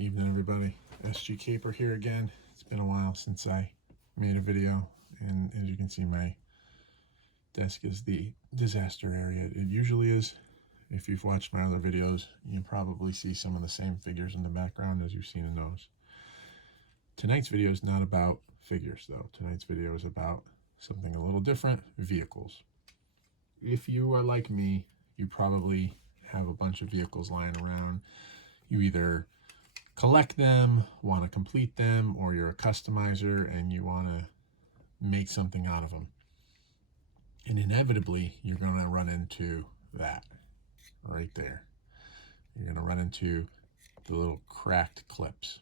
Evening, everybody. SG Caper here again. It's been a while since I made a video, and as you can see, my desk is the disaster area. It usually is. If you've watched my other videos, you probably see some of the same figures in the background as you've seen in those. Tonight's video is not about figures, though. Tonight's video is about something a little different: vehicles. If you are like me, you probably have a bunch of vehicles lying around. You either collect them, want to complete them, or you're a customizer and you want to make something out of them. And inevitably, you're going to run into that right there. You're going to run into the little cracked clips.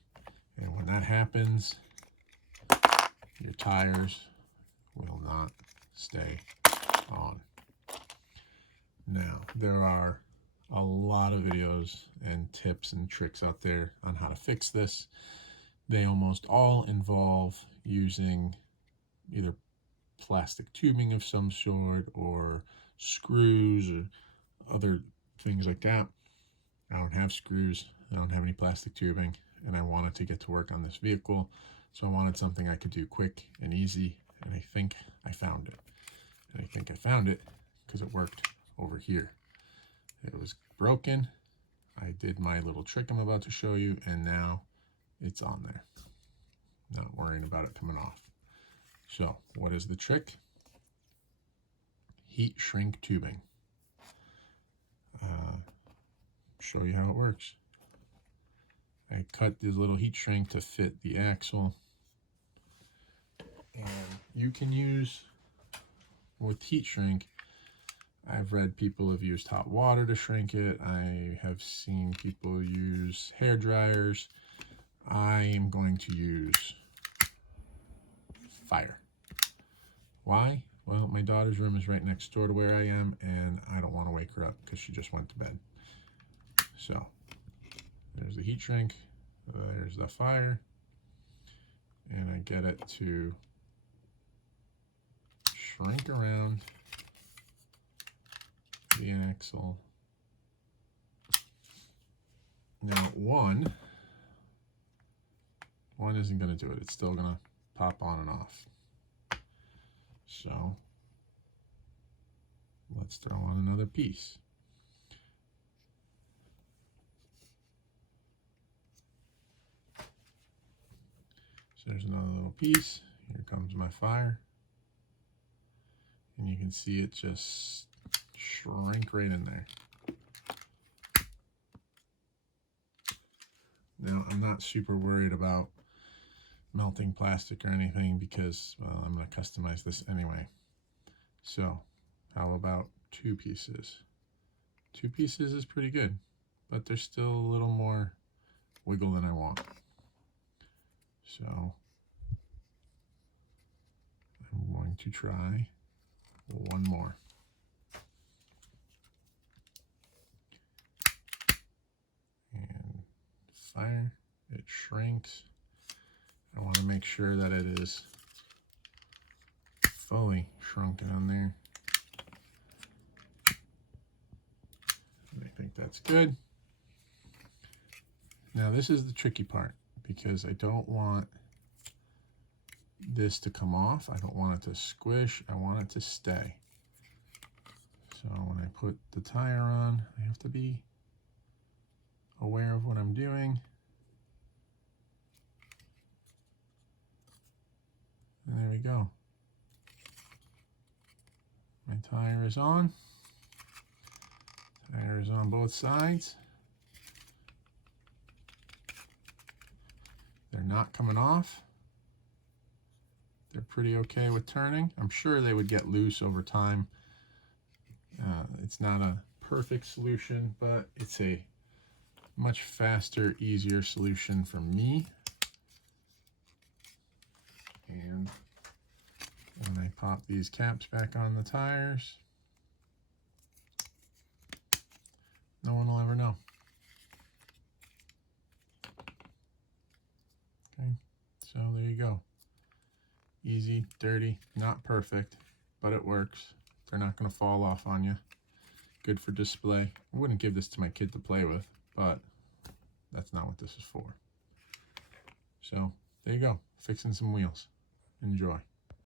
And when that happens, your tires will not stay on. Now, there are a lot of videos and tips and tricks out there on how to fix this. They almost all involve using either plastic tubing of some sort or screws or other things like that. I don't have screws, I don't have any plastic tubing, and I wanted to get to work on this vehicle, so I wanted something I could do quick and easy, and I think I found it. And I think I found it because it worked over here. It was broken. I did my little trick I'm about to show you, and now it's on there. Not worrying about it coming off. So, what is the trick? Heat shrink tubing. Show you how it works. I cut this little heat shrink to fit the axle, and you can use, with heat shrink, I've read people have used hot water to shrink it. I have seen people use hair dryers. I am going to use fire. Why? Well, my daughter's room is right next door to where I am, and I don't want to wake her up because she just went to bed. So, there's the heat shrink, there's the fire, and I get it to shrink around the axle. Now, one isn't going to do it. It's still going to pop on and off. So, let's throw on another piece. So there's another little piece. Here comes my fire. And you can see it just shrink right in there. Now, I'm not super worried about melting plastic or anything because, well, I'm going to customize this anyway. So, how about 2 pieces? 2 pieces is pretty good, but there's still a little more wiggle than I want. So, I'm going to try 1 more. And fire, it shrinks. I want to make sure that it is fully shrunken on there. And I think that's good. Now this is the tricky part because I don't want this to come off. I don't want it to squish. I want it to stay. So when I put the tire on, I have to be aware of what I'm doing. And there we go. My tire is on. Tire is on both sides. They're not coming off. They're pretty okay with turning. I'm sure they would get loose over time. It's not a perfect solution, but it's a much faster, easier solution for me. And when I pop these caps back on the tires, no one will ever know. Okay, so there you go. Easy, dirty, not perfect, but it works. They're not going to fall off on you. Good for display. I wouldn't give this to my kid to play with, but that's That's not what this is for. So there you go, fixing some wheels. Enjoy.